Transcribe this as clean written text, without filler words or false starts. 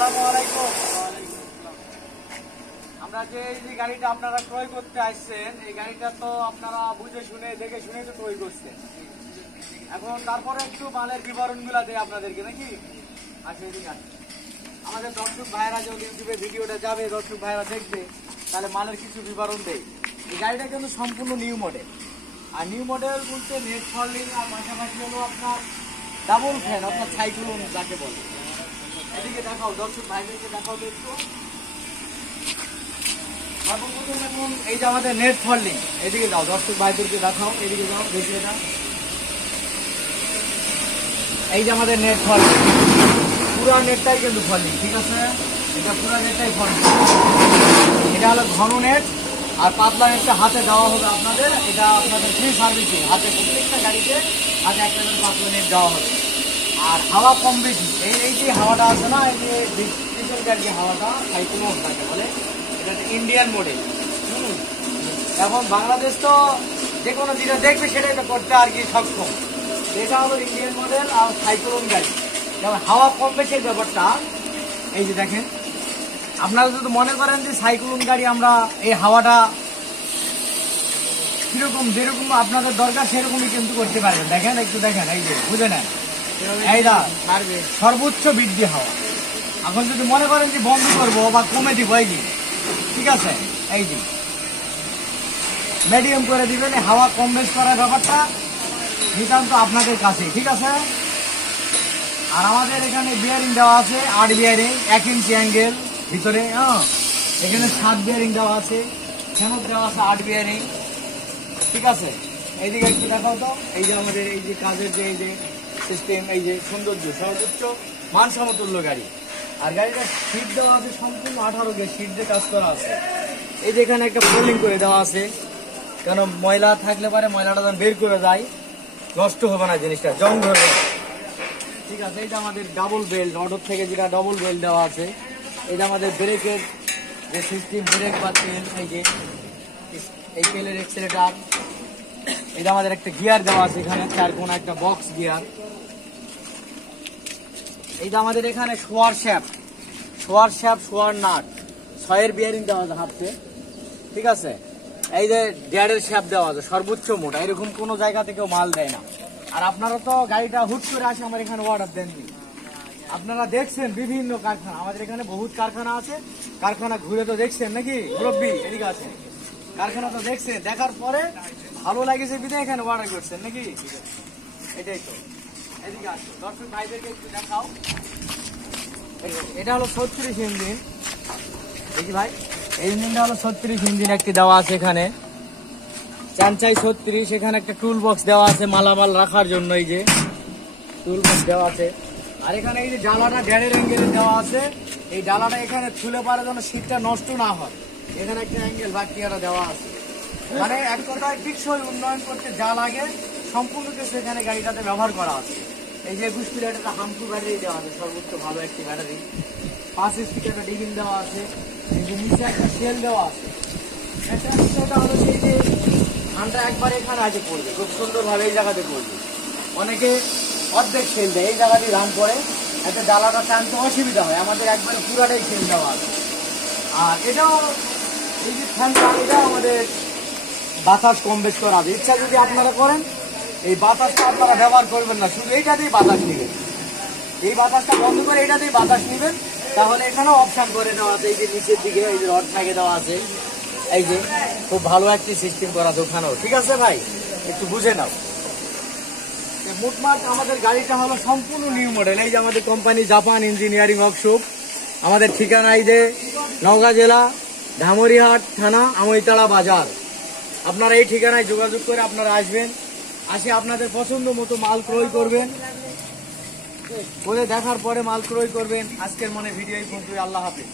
আসসালামু আলাইকুম। আমরা যে এই যে গাড়িটা আপনারা ক্রয় করতে আসছেন, এই গাড়িটা তো আপনারা বুঝে শুনে দেখে শুনে তো ক্রয় করছেন। এখন তারপরে একটু মালের বিবরণগুলো দেয় আপনাদেরকে নাকি। আচ্ছা এদিকে আসেন। আমাদের দর্শক ভাইরা যখন ইউটিউবে ভিডিওটা যাবে, দর্শক ভাইরা দেখবে, তাহলে মালের কিছু বিবরণ দেয়। এই গাড়িটা কিন্তু সম্পূর্ণ নিউ মডেল। আর নিউ মডেল বলতে নেট ফলিং আর পাশাপাশি হলো আপনার ডাবল ফ্যান, আপনার সাইক্লোন যাকে বলে। এদিকে দেখাও, দর্শক ভাইদেরকে দেখাও একটু। সর্বপ্রথম এখন এই যে আমাদের নেট ফলিং, এদিকে যাও, দর্শক ভাইদেরকে দেখাও, এদিকে যাও, দেখিয়ে দাও। এই যে আমাদের নেট ফলিং, পুরো নেটটাই কিন্তু ফলিং, ঠিক আছে? এটা পুরো নেটটাই ফলিং। এটা হলো ঘন নেট, আর পাতলা নেটটা হাতে দেওয়া হবে আপনাদের। এটা আপনাদের ফ্রি সার্ভিসিং, হাতে প্রত্যেকটা গাড়িতে হাতে একটা করে পাতলা নেট দেওয়া হবে। আর হাওয়া কম বেশি, এই যে হাওয়াটা আছে না, এই যে ডিজেলটার যে হাওয়াটা, সাইক্লোন তাকে বলে, এটা হচ্ছে ইন্ডিয়ান মডেল। এখন বাংলাদেশ তো যে কোনো যেটা দেখবে সেটাই তো করতে আর কি সক্ষম। এটা হলো ইন্ডিয়ান মডেল আর সাইক্লোন গাড়ি। যেমন হাওয়া কম বেশির ব্যাপারটা এই যে দেখেন, আপনারা যদি মনে করেন যে সাইক্লোন গাড়ি আমরা এই হাওয়াটা কিরকম যেরকম আপনাদের দরকার সেরকমই কিন্তু করতে পারবেন। দেখেন একটু দেখেন, এই যে বুঝে নেন, এইটা সর্বোচ্চ বৃদ্ধি হাওয়া। এখন যদি মনে করেন যে বন্ধ করবো বা কমে দিব, এই যে ঠিক আছে, এই যে মিডিয়াম করে দিবেন। হাওয়া কম বেশ করার ব্যাপারটা নিতান্ত আপনাদের কাছে, ঠিক আছে? আর আমাদের এখানে বিয়ারিং দেওয়া আছে 8 বিয়ারিং, 1 ইঞ্চি অ্যাঙ্গেল ভিতরে। এখানে 7 বিয়ারিং দেওয়া আছে, ফ্যানত দেওয়া আছে 8 বিয়ারিং, ঠিক আছে? এইদিকে একটু দেখাও তো। এই যে আমাদের এই যে কাজের যে এই যে সিস্টেম, এই যে সৌন্দর্য, সর্বোচ্চ মান সমতুল্য গাড়ি। আর গাড়িটা সিট দেওয়া আছে সম্পূর্ণ 18 গেজ সিট দিয়ে কাজ করা আছে। এই যে এখানে একটা ফোল্ডিং করে দেওয়া আছে, কেন ময়লা থাকলে পারে ময়লাটা যেন বের করে যায়, নষ্ট হবে না জিনিসটা, জং ধরবে না, ঠিক আছে? এটা আমাদের ডাবল বেল্ট, অর্ডার থেকে যেটা ডবল বেল্ট দেওয়া আছে। এটা আমাদের ব্রেকের যে সিস্টেম, ব্রেক বা তেল, এই যে এই তেলের এক্সেলেটার। এটা আমাদের একটা গিয়ার দেওয়া আছে এখানে, 4 কোণা একটা বক্স গিয়ার। এইটা আমাদের এখানে শোয়ার শ্যাফট, শোয়ার নাট, 6 বিয়ারিং দেওয়া আছে হাতে, ঠিক আছে? এই যে ড্যাডের শ্যাফট দেওয়া আছে সর্বোচ্চ মোটা, এরকম কোনো জায়গা থেকেও মাল দেয় না। আর আপনারা তো গাড়িটা হুট করে আসে আমার এখানে অর্ডার দেননি, আপনারা দেখছেন বিভিন্ন কারখানা, আমাদের এখানে বহুত কারখানা আছে, কারখানা ঘুরে তো দেখছেন নাকি মুরব্বী? এদিকে আছে, কারখানা তো দেখছেন, দেখার পরে ভালো লাগেছে বিধায় এখানে অর্ডার করছেন নাকি? এটাই তো। এদিকে আসো, দর্শক ভাইদেরকে একটু দেখাও। এটা হলো 36 ইঞ্জিন, দেখি ভাই, এই ইঞ্জিনটা হলো 36 ইঞ্জিন একটি দেওয়া আছে এখানে, চাঞ্চাই 36। এখানে একটা টুল বক্স দেওয়া আছে মালামাল রাখার জন্য, এই যে টুল বক্স দেওয়া আছে। আর এখানে এই যে ডালাটা ড্যাডের অ্যাঙ্গেলে দেওয়া আছে, এই ডালাটা এখানে ছুলে পারে যেন শীতটা নষ্ট না হয়, এখানে একটা অ্যাঙ্গেল বাকিয়াটা দেওয়া আছে। মানে এক কথায় টিকসই উন্নয়ন করতে যা লাগে সম্পূর্ণ কিছু এখানে গাড়িটাতে ব্যবহার করা আছে। এই যে 21 কিলোর একটা হামফু ব্যাটারি দেওয়া আছে, সর্বোচ্চ ভালো একটি ব্যাটারি। 5 স্পিড একটা ডিভিন দেওয়া আছে, এই যে নিচে একটা সেল দেওয়া আছে। একটা বিষয়টা হলো সেই যে ধানটা একবার এখানে আগে পড়বে, খুব সুন্দরভাবে এই জায়গাতে পড়বে। অনেকে অর্ধেক সেল দেয়, এই জায়গাতে ধান পড়ে, একটা ডালাটা টানতে অসুবিধা হয়, আমাদের একবারে পুরাটাই সেল দেওয়া আছে। আর এটাও এই যে ফ্যানটা, এটাও আমাদের বাতাস কম বেশ করা আছে। ইচ্ছা যদি আপনারা করেন এই বাতাসটা আপনারা ব্যবহার করবেন না, শুধু এইটাতেই বাতাস নেবেন, এই বাতাসটা বন্ধ করে এইটাতেই বাতাস নেবেন, তাহলে এখানেও অপশন করে দেওয়া আছে। এই যে নিচের দিকে এই যে রড থাকে দেওয়া আছে, এই যে খুব ভালো একটি সিস্টেম করা আছে ওখানেও, ঠিক আছে ভাই? একটু বুঝে নাও। মোটমাট আমাদের গাড়িটা হলো সম্পূর্ণ নিউ মডেল। এই যে আমাদের কোম্পানি জাপান ইঞ্জিনিয়ারিং ওয়ার্কশপ, আমাদের ঠিকানা এই যে নওগাঁ জেলা ধামরিহাট থানা আমইতাড়া বাজার। আপনারা এই ঠিকানায় যোগাযোগ করে আপনারা আসবেন, আসে আপনাদের পছন্দ মতো মাল ক্রয় করবেন, করে দেখার পরে মাল ক্রয় করবেন। আজকের মনে ভিডিও এই পর্যন্ত, আল্লাহ হাফেজ।